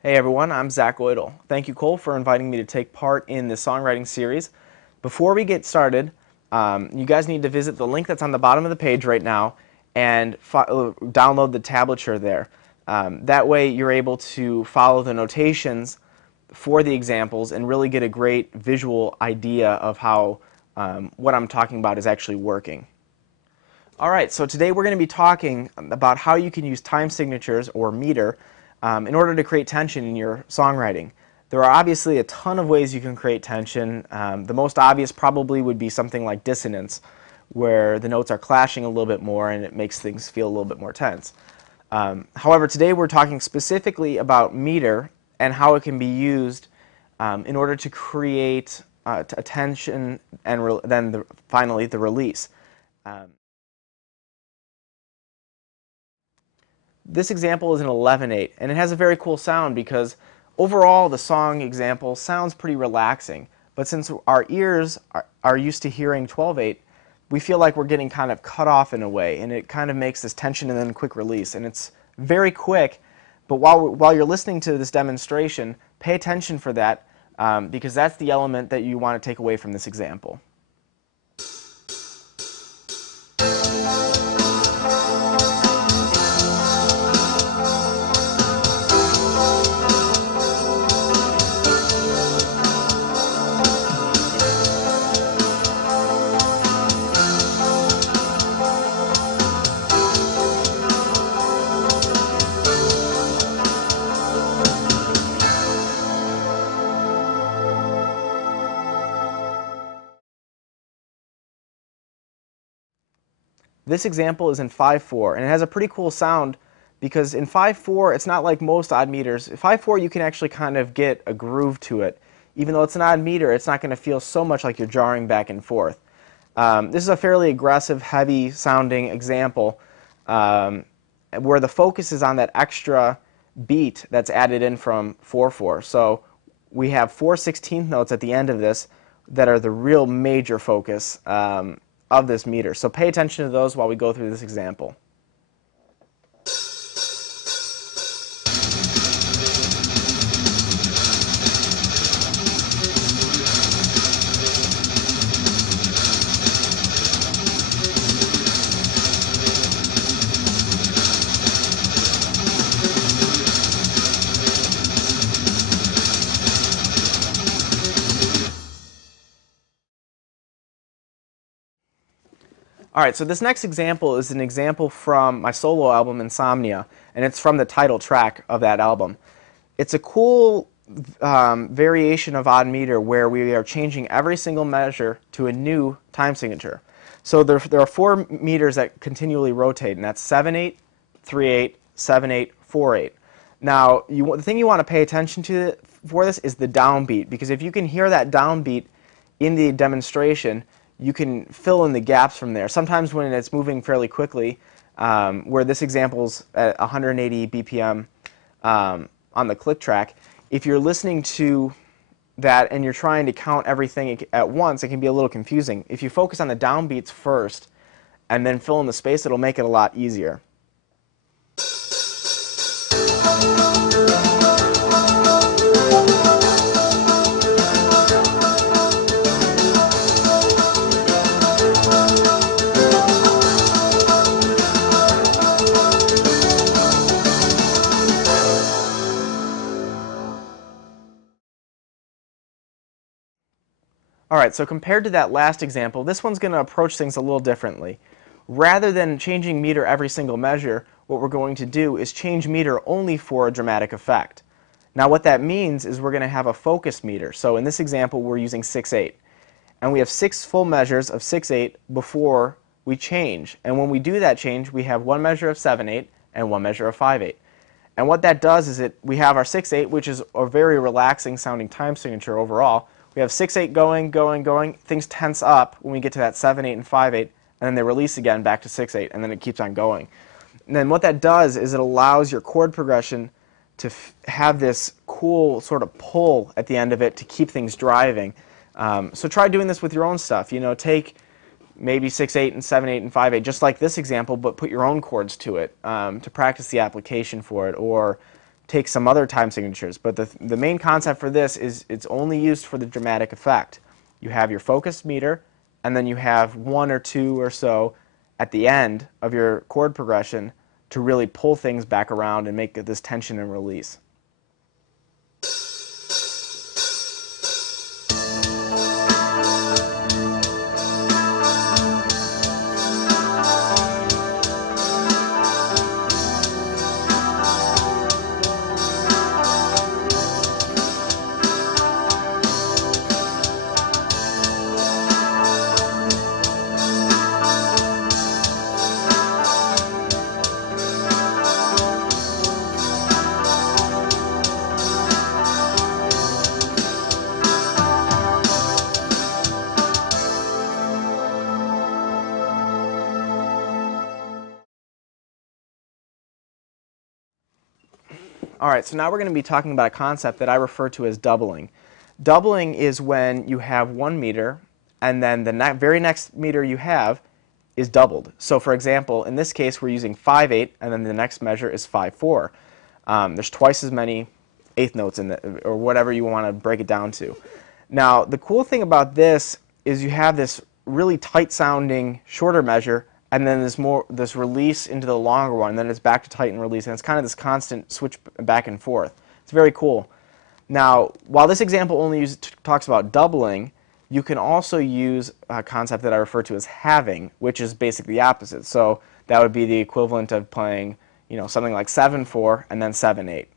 Hey everyone, I'm Zach Oidle. Thank you, Cole, for inviting me to take part in this songwriting series. Before we get started, you guys need to visit the link that's on the bottom of the page right now and download the tablature there. That way you're able to follow the notations for the examples and really get a great visual idea of how what I'm talking about is actually working. All right, so today we're going to be talking about how you can use time signatures or meter in order to create tension in your songwriting. There are obviously a ton of ways you can create tension. The most obvious probably would be something like dissonance, where the notes are clashing a little bit more and it makes things feel a little bit more tense. However, today we're talking specifically about meter and how it can be used in order to create a tension and then finally the release. This example is an 11/8, and it has a very cool sound because overall the song example sounds pretty relaxing. But since our ears are used to hearing 12/8, we feel like we're getting kind of cut off in a way, and it kind of makes this tension and then quick release. And it's very quick, but while you're listening to this demonstration, pay attention for that because that's the element that you want to take away from this example. This example is in 5/4, and it has a pretty cool sound because in 5/4, it's not like most odd meters. 5/4, you can actually kind of get a groove to it. Even though it's an odd meter, it's not going to feel so much like you're jarring back and forth. This is a fairly aggressive, heavy sounding example where the focus is on that extra beat that's added in from 4/4. So we have 4/16 notes at the end of this that are the real major focus of this meter. So pay attention to those while we go through this example. All right, so this next example is an example from my solo album, Insomnia, and it's from the title track of that album. It's a cool variation of odd meter where we are changing every single measure to a new time signature. So there are 4 meters that continually rotate, and that's 7/8, 3/8, 7/8, 4/8. Now, the thing you want to pay attention to for this is the downbeat, because if you can hear that downbeat in the demonstration, you can fill in the gaps from there. Sometimes when it's moving fairly quickly, where this example's at 180 BPM on the click track, if you're listening to that and you're trying to count everything at once, it can be a little confusing. If you focus on the downbeats first and then fill in the space, it'll make it a lot easier. All right, so compared to that last example, this one's going to approach things a little differently. Rather than changing meter every single measure, what we're going to do is change meter only for a dramatic effect. Now what that means is we're going to have a focus meter. So in this example, we're using 6/8. And we have 6 full measures of 6/8 before we change. And when we do that change, we have 1 measure of 7/8 and 1 measure of 5/8. And what that does is we have our 6/8, which is a very relaxing sounding time signature overall. We have 6/8 going, going, going. Things tense up when we get to that 7/8 and 5/8, and then they release again back to 6/8, and then it keeps on going. And then what that does is it allows your chord progression to have this cool sort of pull at the end of it to keep things driving. So try doing this with your own stuff. You know, take maybe 6/8 and 7/8 and 5/8, just like this example, but put your own chords to it to practice the application for it, or take some other time signatures, but the main concept for this is it's only used for the dramatic effect. You have your focus meter, and then you have one or two or so at the end of your chord progression to really pull things back around and make this tension and release. All right, so now we're going to be talking about a concept that I refer to as doubling. Doubling is when you have one meter and then the very next meter you have is doubled. So for example, in this case we're using 5/8 and then the next measure is 5/4. There's twice as many eighth notes in the, or whatever you want to break it down to. Now the cool thing about this is you have this really tight sounding shorter measure and then this release into the longer one, and then it's back to tight and release, and it's kind of this constant switch back and forth. It's very cool. Now, while this example only talks about doubling, you can also use a concept that I refer to as halving, which is basically the opposite. So that would be the equivalent of playing, something like 7/4 and then 7/8.